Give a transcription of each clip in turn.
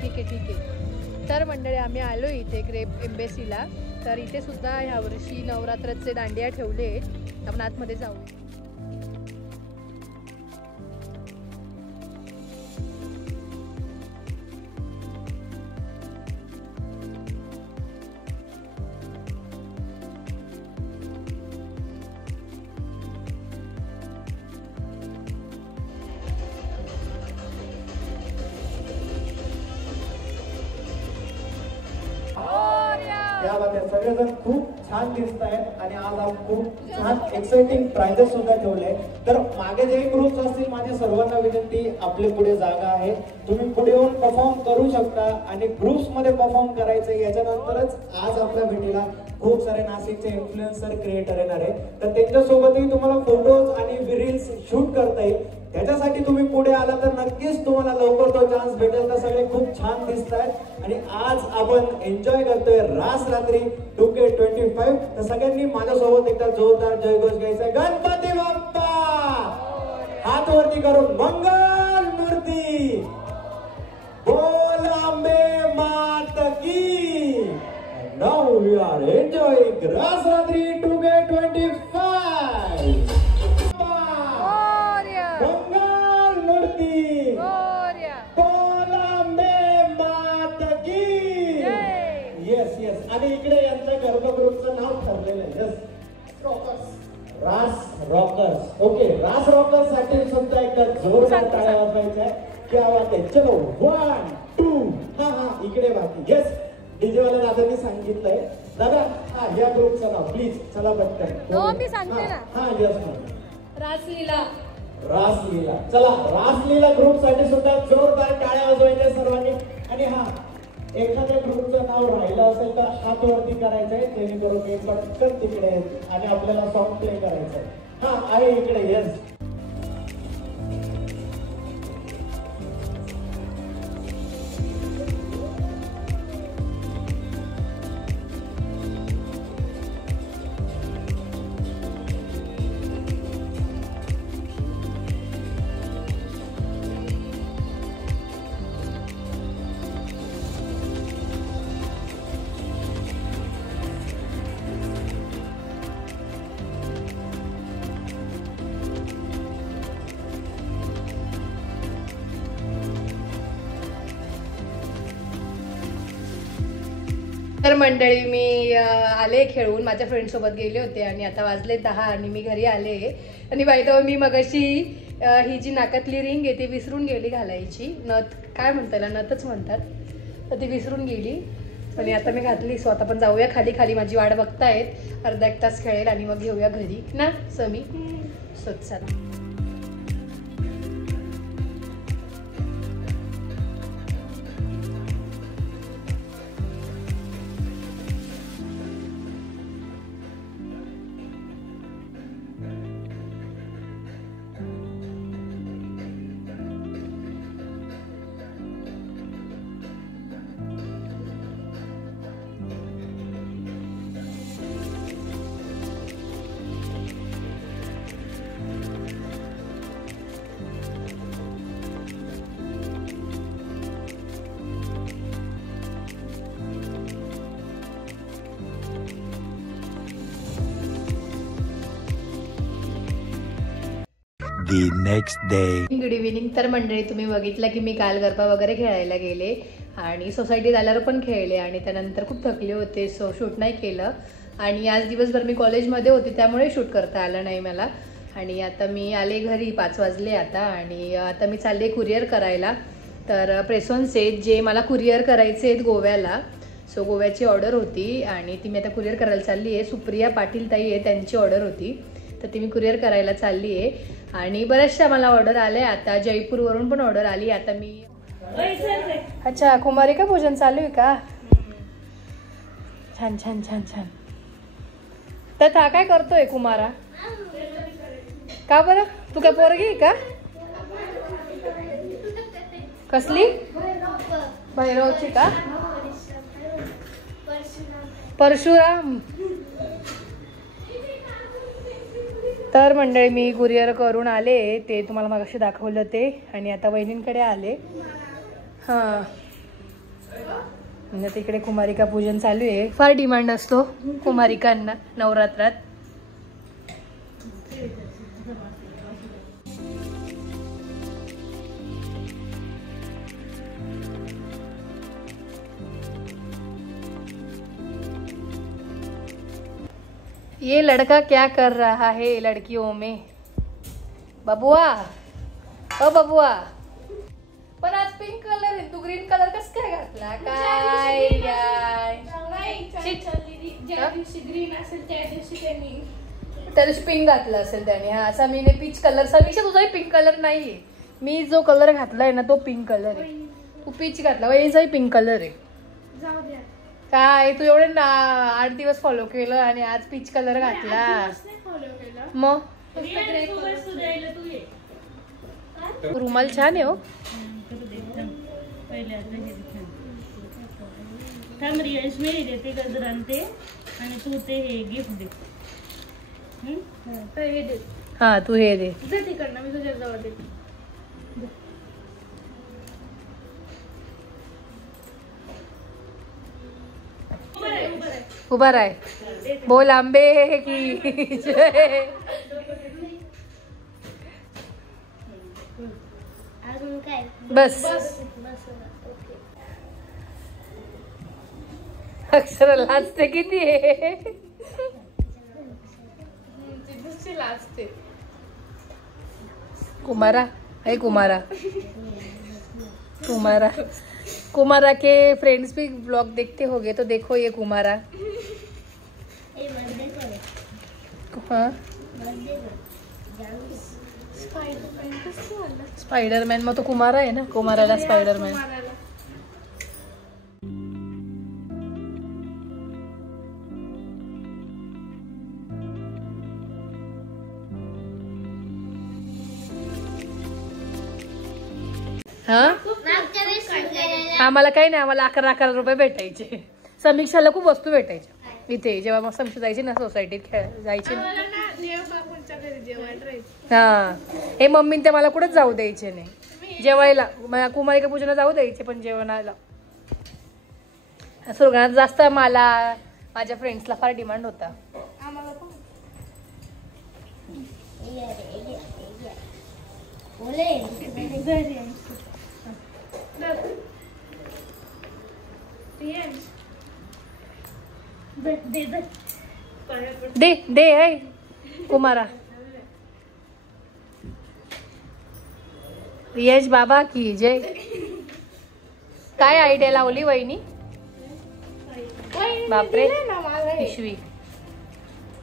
ठीक आहे। तर मंडळी आम्ही आलो इथे ग्रेप एम्बेसीला। तर इथे सुद्धा ह्यावर्षी नवरात्राचे दांडिया ठेवले आहेत। आपण आतमध्ये जाऊ। या बात आहे, सगळेजण खूप छान दिसत आहेत आणि आज आपण खूप छान एक्साइटिंग प्राइजेस सुद्धा ठेवले। तर मागे जे ग्रुप्स असतील माझी सर्वांना विनंती, आपले पुढे जागा आहे, तुम्ही पुढे येऊन परफॉर्म करू शकता आणि ग्रुप्स मध्ये परफॉर्म करायचं। याच्यानंतरच आज आपल्या भेटीला खूप सारे नाशिकचे इन्फ्लुएन्सर क्रिएटर येणार आहे, तर त्यांच्यासोबतही तुम्हाला फोटोज आणि रील्स शूट करता येईल। त्याच्यासाठी तुम्ही पुढे आला तर नक्कीच तुम्हाला लवकर तो चान्स भेटेल। तर सगळे खूप छान दिसत आहेत आणि आज आपण एन्जॉय करतोय रास रात्री 2K25। तर सगळ्यांनी माझ्यासोबत एकदा जोरदार जयघोष घ्यायचा। गणपती बाप्पा, हात वरती करून मंगल मूर्ती, बोल अंबे मात की। नाउ वी आर एन्जॉयिंग रास रात्री 2K25। आणि इकडे यांच्या गर्भगृहचं नाव ठरलेलं आहे, रास रॉकर्स। ओके, रास रॉकर्स साठी सुद्धा एकदा जोरदार टाळ्या वाजवायच्या। क्या बात आहे, चलो 1 2 हा हा इकडे बाकी। यस, डीजे वाल्या दादांनी सांगितलंय दादा, हा या ग्रुपचं नाव प्लीज, चला पटकन। हो मी सांगते ना। हा यस, रासलीला। रासलीला, चला रासलीला ग्रुप साठी सुद्धा जोरदार टाळ्या वाजवायच्या सर्वांनी। आणि हा एखाद्या ग्रुपचं नाव राहिलं असेल तर हात वरती करायचंय, जेणेकरून मी पटकन तिकडे आणि आपल्याला सॉन्ग प्ले करायचंय। हा आहे इकडे, यस। तर मंडळी मी आले खेळून, माझ्या फ्रेंडसोबत गेले होते आणि आता वाजले 10 आणि मी घरी आले। आणि बाई तो मी मगाशी ही जी नाकातली रिंग आहे ती विसरून गेली घालायची, नथ काय म्हणता याला, नथच म्हणतात, तर ती विसरून गेली आणि आता मी घातली। सो आता पण जाऊया खाली, खाली माझी वाट बघतायत, अर्धा एक तास खेळेल आणि मग घेऊया घरी ना समी। सो चला। The next day. Good evening. तर मंडळी तुम्ही बघितलं की मी काल गरबा वगैरे खेळायला गेले आणि सोसायटीत आल्यावर पण खेळले आणि त्यानंतर खूप थकले होते, सो शूट नाही केलं। आणि आज दिवसभर मी कॉलेजमध्ये होते त्यामुळे शूट करता आलं नाही मला। आणि आता मी आले घरी, 5 वाजले आता आणि आता मी चालले कुरिअर करायला। तर प्रेसॉन्स आहेत जे मला कुरिअर करायचे आहेत गोव्याला। सो गोव्याची ऑर्डर होती आणि ती मी आता कुरिअर करायला चालली आहे। सुप्रिया पाटील ताई आहे, त्यांची ऑर्डर होती, तर ती मी कुरिअर करायला चालली आहे। आणि बऱ्याचशा मला ऑर्डर आल्या, आता जयपूरवरून पण ऑर्डर आली। आता मी अच्छा कुमारिका पूजन चालू आहे का? छान छान छान छान। तर हा काय करतोय कुमारा? का बरं, तू काय पोरगी आहे का? कसली? भैरवची का? परशुराम। तर मंडळी मी कुरिअर करून आले, ते तुम्हाला मगाशी दाखवलं ते, आणि आता वहिनींकडे आले। हां म्हणजे तिकडे कुमारिका पूजन चालू आहे. फार डिमांड असतो कुमारिकांना नवरात्रात. ये लड़का क्या कर रहा है लड़कियों में? बबुआ ओ बबुआ, पण आज पिंक कलर आहे, तू ग्रीन कलर कस काय घातला? काय ग्रीन असेल त्या दिवशी त्यांनी त्या दिवशी पिंक घातला असेल त्याने. हा समीने पीच कलर. समीक्षा तुझाही पिंक कलर नाहीये. मी जो कलर घातलाय ना तो पिंक कलर आहे. तू पीच घातला, वहिनीचाही पिंक कलर आहे. जाऊ द्या. काय तू एवढे 8 दिवस फॉलो केलं आणि आज पीच कलर घातला. मग रुमाल छान आहे हो. देते गजर आणते आणि तू ते हे गिफ्ट दे. हे दे. हा तू हे दे. तिकडनं मी तुझ्या जवळ देते. उभा राय. बोल आंबे की जय. बस अक्षर लाजते किती आहे. लाजते. कुमारा है कुमारा. कुमारा कुमारा के फ्रेंड्स भी ब्लॉग देखते होंगे तो देखो ये कुमारा. हाँ स्पाइडरमैन में तो कुमारा है ना. कुमाराला स्पाइडरमैन. हाँ आम्हाला काही नाही. आम्हाला 11 रुपये भेटायचे. समीक्षाला खूप वस्तू भेटायच्या इथे जेव्हा मग समीक्षा जायची ना सोसायटीत जायची ना. हा हे मम्मीने ते मला कुठेच जाऊ द्यायचे नाही जेवायला. कुमारिका पूजेला जाऊ द्यायचे पण जेवणाला सुरगाणात जास्त मला माझ्या फ्रेंड्सला फार डिमांड होता. दे दे है कुमारा. यश बाबा की जय. काय आयडिया लावली वहिनी. बापरे पिशवी.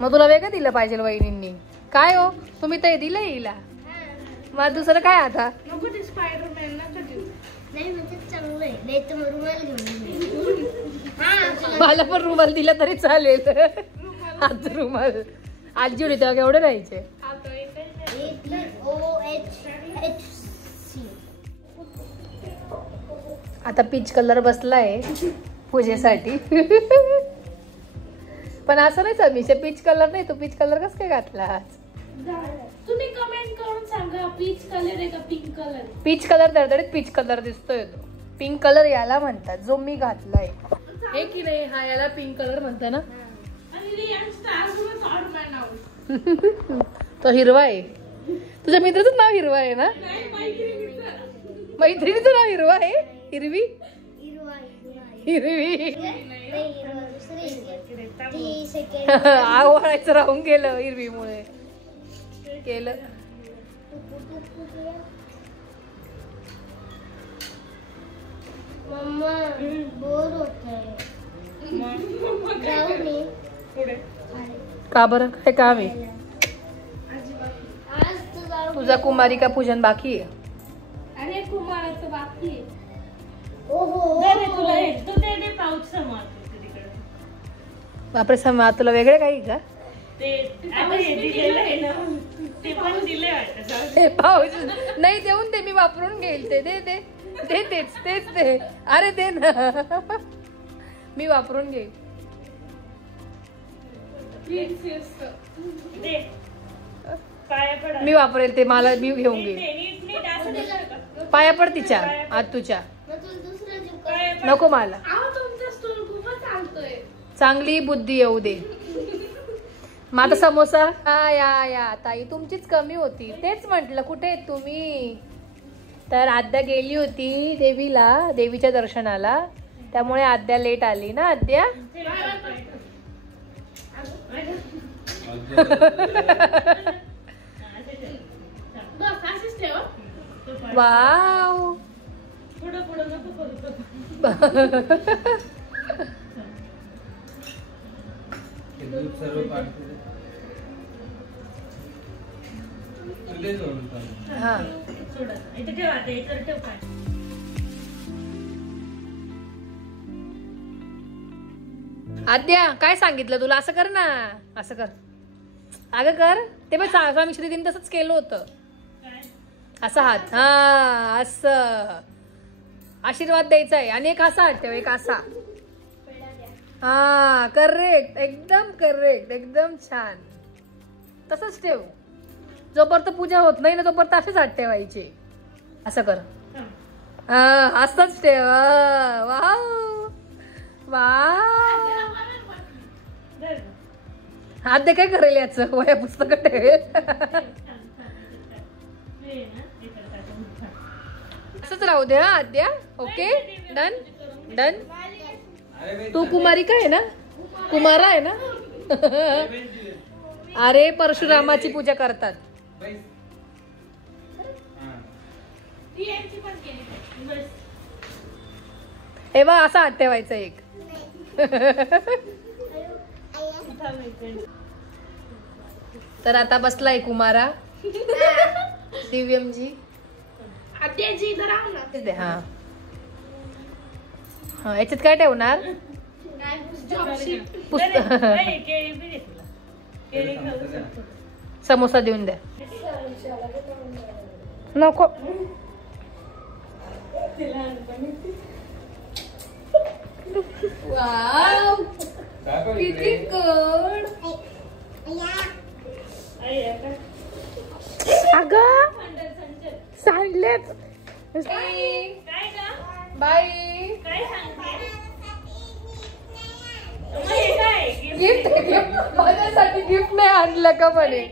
मग तुला वेगळं दिलं पाहिजे वहिनींनी. काय हो तुम्ही ते दिलं हिला. मग दुसरं काय आता. नको ते स्पायडरमॅन नका देऊ. नाही म्हणजे चांगलं आहे. नाही तर रुमाल घेऊन मला पण रुमाल दिला तरी चालेल. हात रुमाल आजी होती तेव्हा केवढे राहायचे. आता पीच कलर बसलाय पूजेसाठी. पण असं नाही समीक्षा पीच कलर नाही. तो पीच कलर कस काय घातला आज. तुम्ही कमेंट करून सांगा पीच कलर आहे का पिंक कलर. पीच कलर दडदडीत पीच कलर दिसतोय तो. पिंक कलर याला म्हणतात जो मी घातलाय. हे की नाही हा याला पिंक कलर म्हणता ना. तो हिरवा आहे. तुझ्या मित्राचं नाव हिरवा आहे ना. मैत्रिणीचं नाव हिरवा आहे. हिरवी हिरवी आवडायचं राहून गेलं हिरवीमुळे केलं. मम्मा बोर होतंय. जाऊ मी का बरं काय काम आहे. आज तर जाऊ. तुझा कुमारिका पूजन बाकी आहे. अरे कुमाराचं बाकी आहे. ओहो तुला तू ते पाऊच समार तिकडे. बापरे समा तुला वेगळे काही का. ते आता हे दिलेलं आहे ना ते पण दिले वाटतं. हे पाऊच नाही देऊन दे मी वापरून घेईल. ते दे दे दे तेच तेच दे. अरे दे ना मी वापरून घेईल. दे पाया पडा. मी वापरेल ते. मला मी घेऊन घेईल. नीट नीट असं दिलं का. पाया पड तिच्या आत तुझ्या. मग तुला दुसरं देऊ का? पाया नको मला. तुमचा स्टोर खूपच चालतोय. चांगली बुद्धी येऊ दे. माझा समोसा या ताई तुमचीच कमी होती. तेच म्हटलं कुठे आहेत तुम्ही. तर आद्या गेली होती देवीच्या दर्शनाला, त्यामुळे आद्या लेट आली ना. आद्या वाव. हा आद्या काय सांगितलं तुला. असं कर ना, असं कर. अगं कर ते पण स्वामी श्रीदीने तसंच केलं होतं. असा हात हा असं आशीर्वाद द्यायचा आहे. आणि एक असा हात ठेव, एक असा. हा करेक्ट, एकदम करेक्ट, एकदम छान. तसंच ठेव. जोपर्यंत पूजा होत नाही ना तोपर्यंत असेच हात ठेवायचे. असं कर. हा असंच ठेव. Wow wow. आद्या काय करेल याचं. वया पुस्तक ठेवेल. असंच राहू दे. हा आद्या. Okay done done. तू कुमारिका आहे ना, कुमारा आहे ना. अरे परशुरामाची पूजा करतात. हे बघ असा हात ठेवायचा एक. तर आता बसलाय कुमारा. दिव्यमजी हा हा. याच्यात काय ठेवणार. समोसा देऊन द्या. नको. वाव किती गोड. अगं सांडलेच. बाय. गिफ्ट माझ्यासाठी गिफ्ट नाही आणलं का म्हणे.